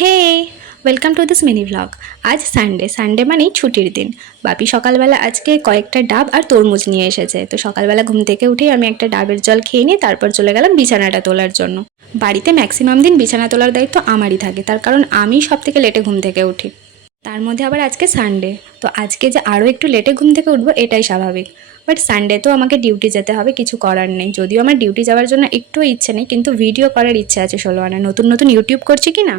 Hey welcome to this mini blog. আজ Sunday মানেই ছুটির দিন। বাপি সকালবেলা আজকে কয়েকটা ডাব আর তরমুজ নিয়ে এসেছে, তো সকালবেলা ঘুম থেকে উঠেই আমি একটা ডাবের জল খেয়ে নিয়ে তারপর চলে গেলাম বিছানাটা তোলার জন্য। বাড়িতে ম্যাক্সিমাম দিন বিছানা তোলার দায়িত্ব আমারই থাকে, তার কারণ আমি সব থেকে লেটে ঘুম থেকে উঠি। তার মধ্যে আবার আজকে সানডে, তো আজকে যে আরও একটু লেটে ঘুম থেকে উঠবো এটাই স্বাভাবিক। বাট সানডে তো আমাকে ডিউটি যেতে হবে, কিছু করার নেই। যদিও আমার ডিউটি যাওয়ার জন্য একটু ইচ্ছে নেই, কিন্তু ভিডিও করার ইচ্ছে আছে। ষোলো আনা নতুন নতুন ইউটিউব করছি কি না,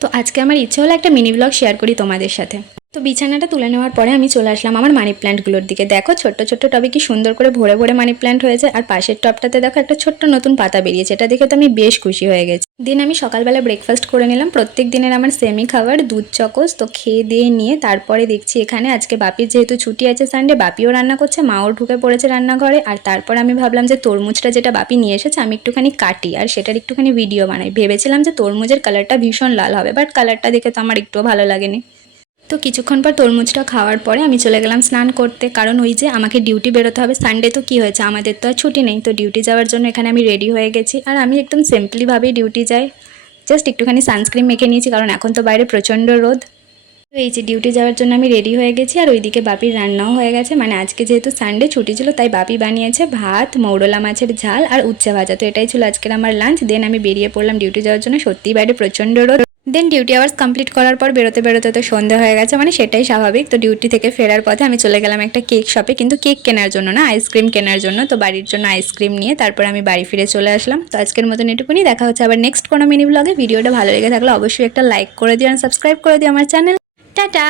তো আজকে আমার ইচ্ছে হলো একটা মিনি ব্লগ শেয়ার করি তোমাদের সাথে। তো বিছানাটা তুলে নেওয়ার পরে আমি চলে আসলাম আমার মানি প্ল্যান্টগুলোর দিকে। দেখো ছোট্ট ছোট্ট টবে কি সুন্দর করে ভরে ভরে মানি প্ল্যান্ট হয়েছে, আর পাশের টবটাতে দেখো একটা ছোট্ট নতুন পাতা বেরিয়েছে। এটা দেখে তো আমি বেশ খুশি হয়ে গেছি। দিন আমি সকালবেলা ব্রেকফাস্ট করে নিলাম। প্রত্যেক দিনের আমার সেমি খাবার দুধ চকোস। তো খেয়ে দিয়ে নিয়ে তারপরে দেখছি এখানে আজকে বাপির যেহেতু ছুটি আছে সানডে, বাপিও রান্না করছে, মাও ঢুকে পড়েছে রান্নাঘরে। আর তারপর আমি ভাবলাম যে তরমুজটা যেটা বাপি নিয়ে এসেছে আমি একটুখানি কাটি আর সেটার একটুখানি ভিডিও বানাই। ভেবেছিলাম যে তরমুজের কালারটা ভীষণ লাল হবে, বাট কালারটা দেখে তো আমার একটুও ভালো লাগেনি। তো কিছুক্ষণ পর তরমুজটা খাওয়ার পরে আমি চলে গেলাম স্নান করতে, কারণ ওই যে আমাকে ডিউটি বেরোতে হবে। সানডে তো কী হয়েছে, আমাদের তো আর ছুটি নেই। তো ডিউটি যাওয়ার জন্য এখানে আমি রেডি হয়ে গেছি, আর আমি একদম সিম্পলিভাবেই ডিউটি যাই। জাস্ট একটুখানি সানস্ক্রিন মেখে নিয়েছি, কারণ এখন তো বাইরে প্রচণ্ড রোদ। তো এই যে ডিউটি যাওয়ার জন্য আমি রেডি হয়ে গেছি, আর ওইদিকে বাপির রান্নাও হয়ে গেছে। মানে আজকে যেহেতু সানডে ছুটি ছিল, তাই বাপি বানিয়েছে ভাত, মৌরলা মাছের ঝাল আর উচ্ছে ভাজা। তো এটাই ছিল আজকের আমার লাঞ্চ। দেন আমি বেরিয়ে পড়লাম ডিউটি যাওয়ার জন্য। সত্যিই বাইরে প্রচণ্ড রোদ। দেন ডিউটি আওয়ার্স কমপ্লিট করার পর বেরোতে বেরোতে তো সন্ধ্যা হয়ে গেছে, মানে সেটাই স্বাভাবিক। তো ডিউটি থেকে ফেরার পথে আমি চলে গেলাম একটা কেক শপে, কিন্তু কেক কেনার জন্য না, আইসক্রিম কেনার জন্য। তো বাড়ির জন্য আইসক্রিম নিয়ে তারপর আমি বাড়ি ফিরে চলে আসলাম। তো আজকের মতন এটুকুনি, দেখা হচ্ছে আবার নেক্সট কোনো মিনি ব্লগে। ভিডিওটা ভালো লেগে থাকলে অবশ্যই একটা লাইক করে দিও আর সাবস্ক্রাইব করে দিও আমার চ্যানেল। টাটা।